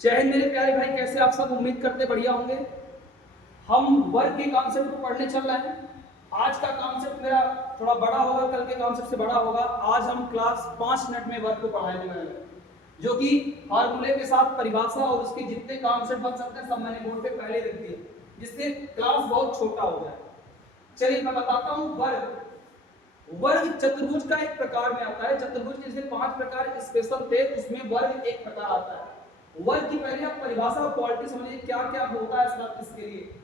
जय हिंद मेरे प्यारे भाई, कैसे आप सब? उम्मीद करते बढ़िया होंगे। हम वर्ग के कॉन्सेप्ट को पढ़ने चल रहे हैं। आज का कॉन्सेप्ट मेरा थोड़ा बड़ा होगा, कल के कॉन्सेप्ट से बड़ा होगा। आज हम क्लास 5 मिनट में वर्ग को पढ़ाने वाले हैं, जो कि फार्मूले के साथ परिभाषा और उसके जितने कॉन्सेप्ट बन सकते हैं सब मैंने बोर्ड पे पहले लिख दिए, जिससे क्लास बहुत छोटा हो जाए। चलिए मैं बताता हूँ। वर्ग चतुर्भुज का एक प्रकार में आता है। चतुर्भुज के जैसे 5 प्रकार स्पेशल थे, उसमें वर्ग एक प्रकार आता है। वर्ग की पहले आप परिभाषा और क्वालिटी समझिए, क्या क्या होता है इसके लिए।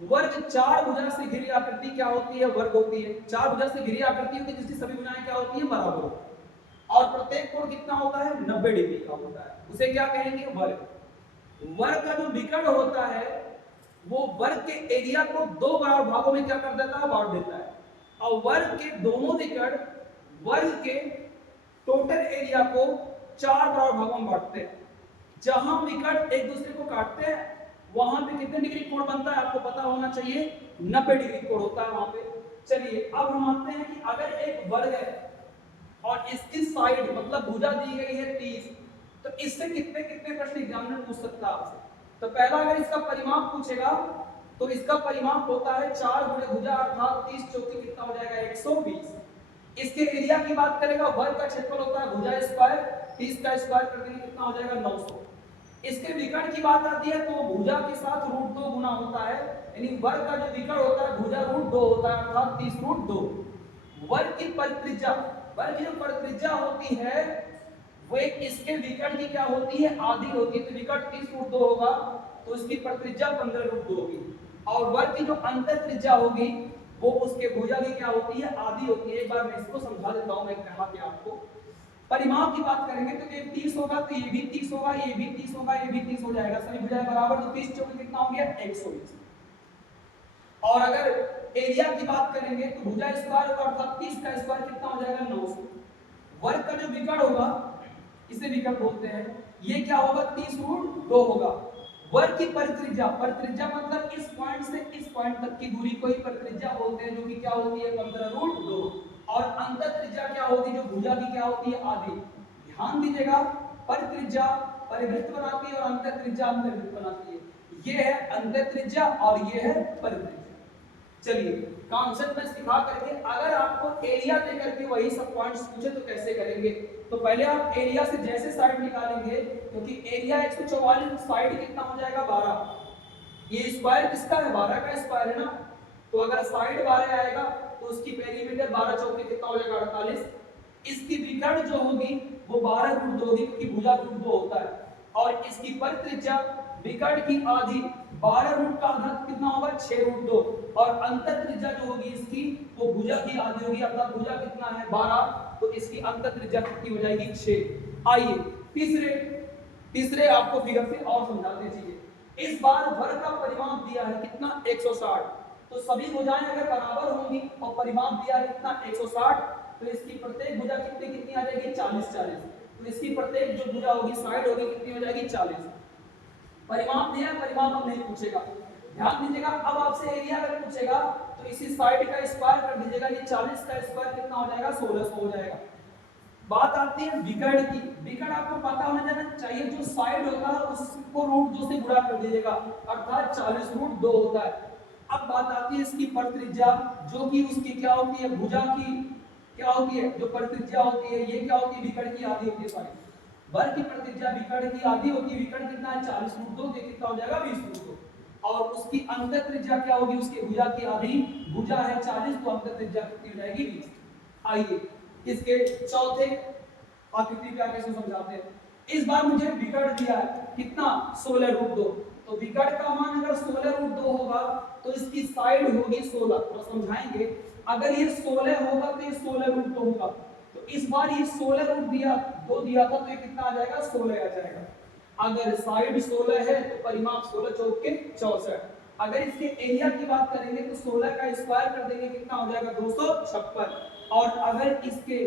वर्ग चार भुजा से घिरी आकृति क्या होती है? वर्ग होती है। चार भुजा से घिरी आकृति होती है जिसकी सभी भुजाएं क्या होती है? बराबर। और प्रत्येक कोण कितना होता है? 90 डिग्री का होता है। उसे क्या कहेंगे? वर्ग। वर्ग का जो विकर्ण होता है वो वर्ग के एरिया को दो बराबर भागों में क्या कर देता है? बांट देता है। और वर्ग के दोनों विकर्ण वर्ग के टोटल एरिया को चार बराबर भागों में बांटते हैं। जहां विकर्ण एक दूसरे को काटते हैं वहां पे कितने डिग्री कोण बनता है? आपको पता होना चाहिए, 90 डिग्री कोण होता है वहां पे। चलिए अब हम मानते हैं कि अगर एक वर्ग है और इसकी साइड मतलब भुजा दी गई है 30, तो इससे कितने कितने प्रश्न एग्जामिनर पूछ सकता है आपसे। तो पहला अगर इसका परिमाप पूछेगा तो इसका परिमाप होता है 4 गुणे भुजा अर्थात 30 चौकी कितना हो जाएगा? 120। इसके एरिया की बात करेगा, वर्ग का क्षेत्रफल होता है भुजा स्क्वायर, 30 का स्क्वायर कर देंगे कितना हो जाएगा? 900। इसके विकर्ण की बात आती है तो भुजा के साथ √2 गुना होता है, यानी वर्ग का जो विकर्ण होता है भुजा √2 होता है अर्थात 30 √2। वर्ग की परित्रिज्या, वर्ग की जो परित्रिज्या होती है वो एक इसके विकर्ण की क्या होती है? आधी होती है। तो विकर्ण 30 √2 होगा तो इसकी परित्रिज्या 15 √2 होगी। और वर्ग की जो अंतर त्रिज्या होगी वो उसके भुजा की क्या होती है? आधी होती है। एक बार मैं इसको समझा देता हूं, मैं कहा कि आपको परिमाप की बात करेंगे तो ये 30 होगा तो ये भी 30 होगा, ये भी 30 होगा, ये भी 30 हो जाएगा, सभी भुजाएं बराबर। तो 30 चौके कितना हो गया? 120। और अगर एरिया की बात करेंगे तो भुजा स्क्वायर होगा अर्थात 30 का स्क्वायर कितना हो जाएगा? 900। वर्ग का जो विकर्ण होगा इसे विकर्ण बोलते हैं, ये क्या होगा? 30 √2 होगा। वर्ग की परित्रिज्या, परित्रिज्या मतलब इस पॉइंट से इस पॉइंट तक की दूरी को ही परित्रिज्या बोलते हैं, जो कि क्या होती है? 15 √2। और अंतर त्रिज्या क्या होती है? जो भुजा की क्या होती है? आधी। ध्यान दीजिएगा, परित्रिज्या परिवृत्त बनाती है और अंतर त्रिज्या अंतर्वृत्त बनाती है। ये है अंतर त्रिज्या और ये है परित्रिज्या। चलिए कॉन्सेप्ट में सिखा करके अगर आपको एरिया देकर के वही सब पॉइंट्स पूछे तो कैसे करेंगे। तो पहले आप एरिया से जैसे साइड निकालेंगे, क्योंकि एरिया 144, साइड कितना हो जाएगा? 12। ये स्क्वायर किसका है? 12 का स्क्वायर है ना। तो अगर साइड 12 आएगा तो उसकी पेरीमीटर 12 चौके कितना हो जाएगा? 48। इसकी विकर्ण जो होगी वो 12 √2 होगी क्योंकि भुजा √2 होता है। और इसकी परित्रिज्या विकर्ण की आधी, 12 रूट का आधा कितना होगा? 6 √2। और अंतर त्रिज्या जो होगी इसकी वो भुजा की आधी होगी अर्थात भुजा कितना है? 12। तो इसकी अंतर त्रिज्या कितनी हो जाएगी? 6। आइए तीसरे आपको फिगर से और समझाते चीजें। इस बार वर्ग का परिमाप दिया है कितना? 160। तो सभी भुजाएं अगर बराबर होंगी और परिमाप दिया है कितना? 160, तो इसकी प्रत्येक भुजा कितनी कितनी आ जाएगी? 40 40। तो इसकी प्रत्येक जो भुजा होगी साइड होगी कितनी हो जाएगी? 40। परिमाप दिया है, परिमाप अब नहीं पूछेगा। ध्यान दीजिएगा, अब आपसे एरिया अगर पूछेगा तो इसी साइड का स्क्वायर कर दीजिएगा। ये 40 का स्क्वायर कितना हो जाएगा? 1600 हो जाएगा। बात आती है विकर्ण की। विकर्ण आपको पता होना चाहिए, जो साइड होता है उसको √2 से गुणा कर दीजिएगा अर्थात 40 √2 होता है। अब बात आती है इसकी परित्रिज्या, जो कि उसकी क्या होती है? भुजा की क्या होती है? जो परित्रिज्या होती है ये क्या होती है? विकर्ण की आधी होती है। सॉरी, वर्ग की परित्रिज्या विकर्ण की आधी होती है। विकर्ण कितना है? 40 √2, ये कितना हो जाएगा? 20 √2। और उसकी अंतर त्रिज्या क्या होगी? उसकी भुजा की आधी, भुजा है 40 तो अंतर त्रिज्या कितनी हो जाएगी? 20। आइए इसके चौथे आकृति पे कैसे समझाते हैं। इस बार मुझे विकर्ण दिया है कितना? 16 √2। तो विकर्ण का मान अगर 16 √2 होगा तो इसकी साइड होगी 16। तो समझाएंगे, अगर ये 16 होगा तो ये 16 √2 होगा। तो इस बार ये 16 √2 दिया था तो ये कितना आ जाएगा? 16 आ जाएगा। अगर साइड 16 है तो परिमाप 16 चौक के 64। अगर इसके एरिया की बात करेंगे तो 16 का स्क्वायर कर देंगे कितना हो जाएगा? 256। और अगर इसके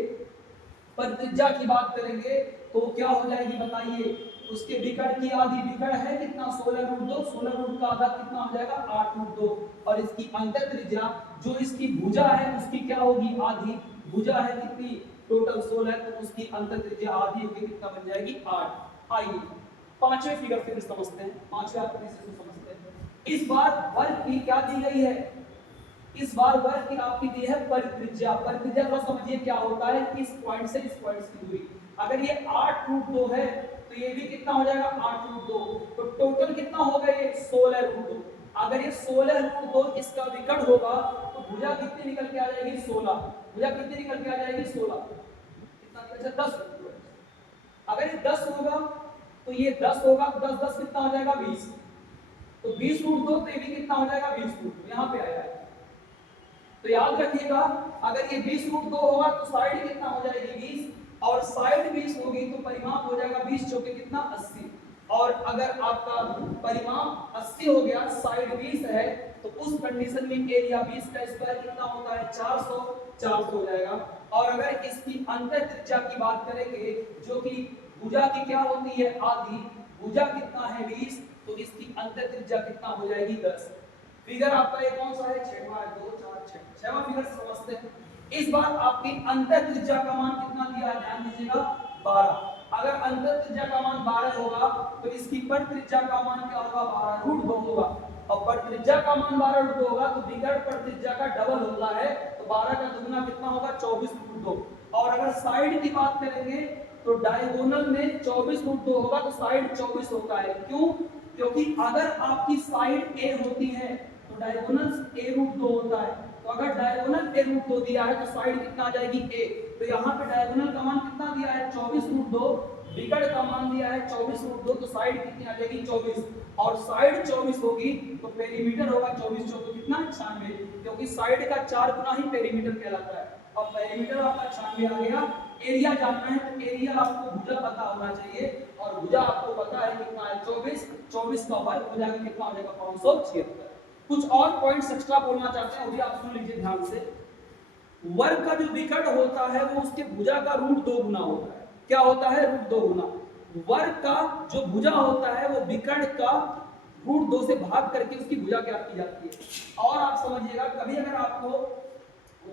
परित्रिज्या की बात करेंगे तो क्या हो जाएगी बताइए? उसके विकर्ण की आधी, विकर्ण है कितना? 16 √2, 16 √2 का आधा कितना हो जाएगा? 8 √2। और इसकी अंतर त्रिज्या जो इसकी भुजा है उसकी क्या होगी? आधी। भुजा है कितनी? टोटल 16, तो उसकी अंतर त्रिज्या आधी होगी, कितना बन जाएगी? 8। आइए पांचवें फिगर से समझते हैं, पांचवें आकृति से समझते हैं। इस बार वर्ग की क्या दी गई है, इस बार वर्ग की आपकी दी है परित्रिज्या। परित्रिज्या थोड़ा समझिए क्या होता है, इस पॉइंट से इस पॉइंट की दूरी। अगर ये 8√2 है तो ये भी कितना हो जाएगा 8√2, तो टोटल कितना होगा ये 16√2। अगर ये 16√2 इसका विकर्ण होगा तो भुजा कितनी निकल के आ जाएगी 16। भुजा कितनी निकल के आ जाएगी 16, कितना निकल जाएगा 10। अगर ये 10 होगा तो ये 10 होगा, तो 10 10 कितना हो जाएगा 20, तो 20√2 तो ये भी कितना हो जाएगा 20√2, यहाँ पे आया है। तो याद रखिएगा अगर ये 20√2 होगा तो साइड कितना हो जाएगी 20, और साइड 20 होगी तो परिमाप हो जाएगा 20 चौके कितना 80। और अगर आपका परिमाप 80 हो गया, साइड 20 है, तो उस कंडीशन में एरिया 20 का स्क्वायर कितना होता है 400 हो जाएगा। और अगर इसकी अंतर त्रिज्या की बात करेंगे जो कि भुजा की क्या होती है आधी, भुजा कितना है 20, तो इसकी अंतर त्रिज्या कितना हो जाएगी 10। फिगर आपका ये कौन सा है 6वां है, 2 4 6, 6वां फिगर समझते हैं। इस बार आपकी अंतर त्रिज्या का मान कितना दिया है ध्यान दीजिएगा 12। अगर अंतर त्रिज्या का मान 12 होगा तो इसकी पर त्रिज्या का मान क्या होगा 12√2 होगा, और पर त्रिज्या का मान 12√2 होगा तो विकर्ण पर त्रिज्या का डबल होता है, तो 12 का दुगना कितना होगा 24√2। और अगर साइड की बात करेंगे तो डायगोनल में 24√2 होगा तो साइड 24 होता है। क्यों? क्योंकि अगर आपकी साइड ए होती है तो डायगोनल a√2 होता है, तो अगर डायगोनल a√2 दिया है तो साइड कितना आ जाएगी a, तो यहाँ पे डायगोनल का मान कितना दिया है 24√2, विकर्ण का मान दिया है 24√2, तो साइड कितनी आ जाएगी 24, और साइड 24 होगी तो पेरीमीटर होगा 24 चौको कितना 96, क्योंकि साइड का 4 गुना ही पेरीमीटर कहलाता है। और पेरीमीटर आपका 96 आ गया। एरिया जानना है तो एरिया आपको भुजा पता होना चाहिए, और भुजा आपको पता है कितना है 24, 24 का वर्ग हो जाएगा कितना हो जाएगा 576। कुछ और पॉइंट्स एक्स्ट्रा बोलना चाहते हैं, वो भी आप सुन लीजिए ध्यान से। वर्ग का जो विकर्ण होता है वो उसके भुजा का √2 गुना होता है। क्या होता है √2 गुना। वर्ग का जो भुजा होता है वो विकर्ण का √2 से भाग करके उसकी भुजा ज्ञात की जाती है। और आप समझिएगा कभी अगर आपको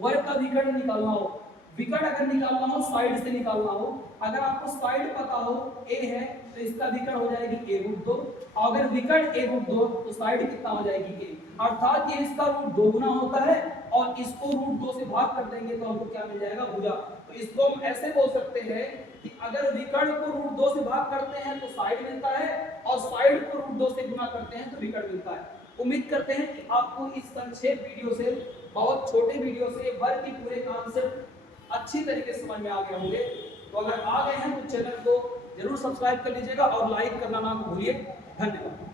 वर्ग का विकर्ण निकालना हो, विकर्ण अगर निकालना हो साइड से निकालना हो, अगर आपको साइड पता हो a है तो इसका विकर्ण हो जाएगी a√2, अगर विकर्ण a√2 तो साइड कितना हो जाएगी a, अर्थात ये इसका √2 गुना होता है, और इसको √2 से भाग कर देंगे तो हमको क्या मिल जाएगा भुजा। तो इसको हम ऐसे बोल सकते हैं कि अगर विकर्ण को √2 से भाग करते हैं तो साइड मिलता है, और साइड को √2 से गुना करते हैं तो विकर्ण मिलता है। उम्मीद करते हैं कि आपको इस संक्षेप वीडियो से, बहुत छोटे वीडियो से वर्ग के पूरे कॉन्सेप्ट अच्छी तरीके से समझ में आ गए होंगे। तो अगर आ गए हैं तो चैनल को जरूर सब्सक्राइब कर लीजिएगा और लाइक करना ना भूलिए। धन्यवाद।